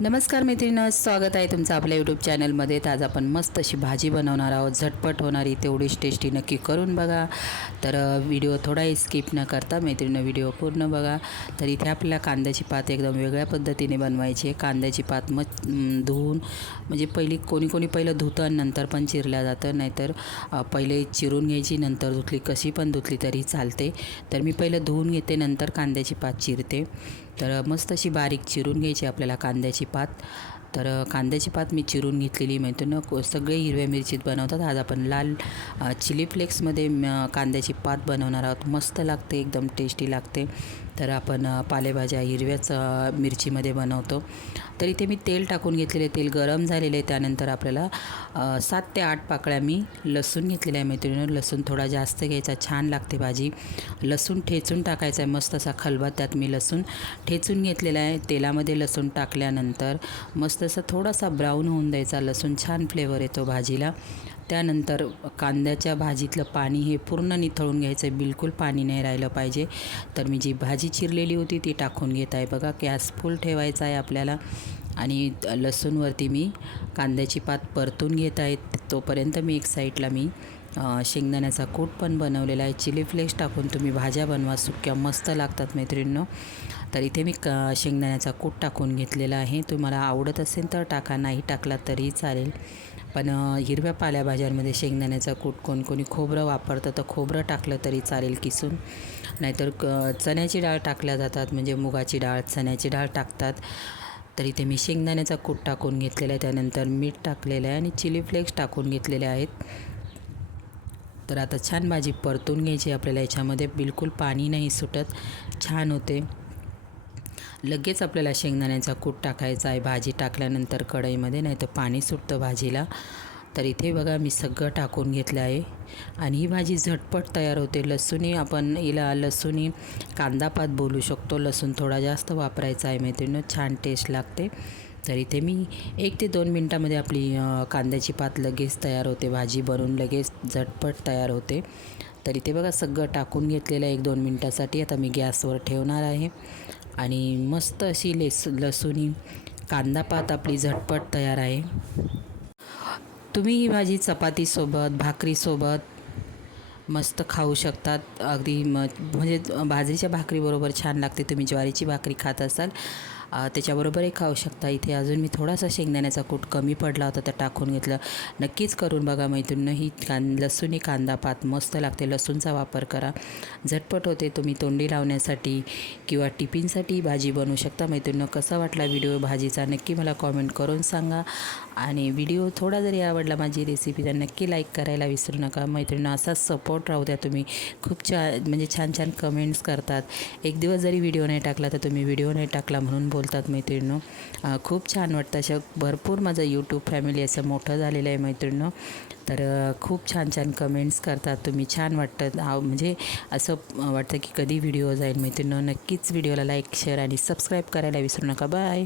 नमस्कार मैत्रिणींनो स्वागत आहे तुमचं आपल्या यूट्यूब चॅनलमध्ये आज आपण मस्त अशी भाजी बनवणार आहोत. झटपट होणारी तेवढीच टेस्टी नक्की करून बघा. तर व्हिडिओ थोडाही स्किप न करता मैत्रिणीनं व्हिडिओ पूर्ण बघा. तर इथे आपल्याला कांद्याची पात एकदम वेगळ्या पद्धतीने बनवायची आहे. कांद्याची पात मग म, धुवून म्हणजे पहिली कोणी कोणी पहिलं धुतं आणि नंतर पण चिरल्या जातं. नाहीतर पहिले चिरून घ्यायची नंतर धुतली कशी पण धुतली तरी चालते. तर मी पहिलं धुवून घेते नंतर कांद्याची पात चिरते. तर मस्त अशी बारीक चिरून घ्यायची आपल्याला कांद्याची पात. तर कांद्याची पात मी चिरून घेतलेली मिळतो ना सगळे हिरव्या मिरचीत बनवतात. आज आपण लाल चिली फ्लेक्समध्ये कांद्याची पात बनवणार आहोत. मस्त लागते एकदम टेस्टी लागते. तर आपण पालेभाज्या हिरव्याच मिरचीमध्ये बनवतो. तर इथे मी तेल टाकून घेतलेले तेल गरम झालेले आहे. त्यानंतर आपल्याला सात ते आठ पाकळ्या मी लसूण घेतलेल्या आहे मैत्रिणीनं. लसूण थोडा जास्त घ्यायचा छान लागते भाजी. लसूण ठेचून टाकायचा आहे मस्त असा खलबा त्यात मी लसूण ठेचून घेतलेला आहे. तेलामध्ये लसूण टाकल्यानंतर मस्त असा थोडासा ब्राऊन होऊन द्यायचा. लसूण छान फ्लेवर येतो भाजीला. त्यानंतर कांद्याच्या भाजीतलं पाणी हे पूर्ण निथळून घ्यायचं आहे. बिलकुल पाणी नाही राहिलं पाहिजे. तर मी जी भाजी चिरलेली होती ती टाकून घेत आहे. बघा गॅस फुल ठेवायचा आहे आपल्याला. आणि लसूणवरती मी कांद्याची पात परतून घेत आहे. तोपर्यंत मी एक साईडला मी शेंगदाण्याचा कूट पण बनवलेला आहे. चिली फ्लेक्स टाकून तुम्ही भाज्या बनवा. सुक्या मस्त लागतात मैत्रिणींनो. तर इथे मी क शेंगदाण्याचा कूट टाकून घेतलेला आहे. तुम्हाला आवडत असेल तर टाका. नाही टाकला तरी चालेल. पण हिरव्या पाल्याभाज्यांमध्ये शेंगदाण्याचा कूट कोणकोणी खोबरं वापरतं तर खोबरं टाकलं तरी चालेल किसून. नाहीतर क चण्याची डाळ टाकल्या जातात. म्हणजे मुगाची डाळ चण्याची डाळ टाकतात. तर इथे मी शेंगदाण्याचा कूट टाकून घेतलेला आहे. त्यानंतर मीठ टाकलेलं आहे आणि चिली फ्लेक्स टाकून घेतलेले आहेत. तर आता छान भाजी परतून घ्यायची आपल्याला. याच्यामध्ये बिलकुल पाणी नाही सुटत. छान होते. लगेच आपल्याला शेंगदाण्याचा कूट टाकायचा आहे. भाजी टाकल्यानंतर कढईमध्ये नाही तर पाणी सुटतं भाजीला. तर इथे बघा मी सगळं टाकून घेतलं आहे. आणि ही भाजी झटपट तयार होते. लसूणी आपण हिला लसूणी कांदापात बोलू शकतो. लसूण थोडा जास्त वापरायचा आहे मैत्रिणी छान टेस्ट लागते. तर इथे मी एक ते दोन मिनटामध्ये आपली कांद्याची पात लगेच तयार होते भाजी बनवून लगेच झटपट तयार होते. तर इथे बघा सगळं टाकून घेतलेलं एक दोन मिनटासाठी. आता मी गॅसवर ठेवणार आहे. आणि मस्त अशी लेस लसूणी कांदा पात आपली झटपट तयार आहे. तुम्ही ही भाजी चपातीसोबत भाकरीसोबत मस्त खाऊ शकतात. अगदी म म्हणजे बाजरीच्या भाकरीबरोबर छान लागते. तुम्ही ज्वारीची भाकरी खात असाल. त्याच्याबरोबर त्याच्याबरोबरही खाऊ शकता इथे अजून मी थोडासा शेंगदाण्याचा कूट कमी पडला होता तर टाकून घेतलं. नक्कीच करून बघा मैत्रिणीनं ही कां लसूणी कांदा पात मस्त लागते. लसूणचा वापर करा. झटपट होते तुम्ही तोंडी लावण्यासाठी किंवा टिफिनसाठी भाजी बनवू शकता. मैत्रिणीनं कसा वाटला व्हिडिओ भाजीचा? नक्की मला कॉमेंट करून सांगा. आणि व्हिडिओ थोडा जरी आवडला माझी रेसिपी तर नक्की लाईक करायला विसरू नका. मैत्रिणीनं असाच सपोर्ट राहू द्या तुम्ही. खूप छा म्हणजे छान छान कमेंट्स करतात. एक दिवस जरी व्हिडिओ नाही टाकला तर तुम्ही व्हिडिओ नाही टाकला म्हणून बोलतात मैत्रिणीनं. खूप छान वाटतं. अशा भरपूर माझं यूट्यूब फॅमिली असं मोठं झालेलं आहे मैत्रिणीनं. तर खूप छान छान कमेंट्स करतात तुम्ही. छान वाटतं. आव- म्हणजे असं वाटतं की कधी व्हिडिओ जाईल मैत्रिणीनं. नक्कीच व्हिडिओला लाईक शेअर आणि सबस्क्राईब करायला विसरू नका. बाय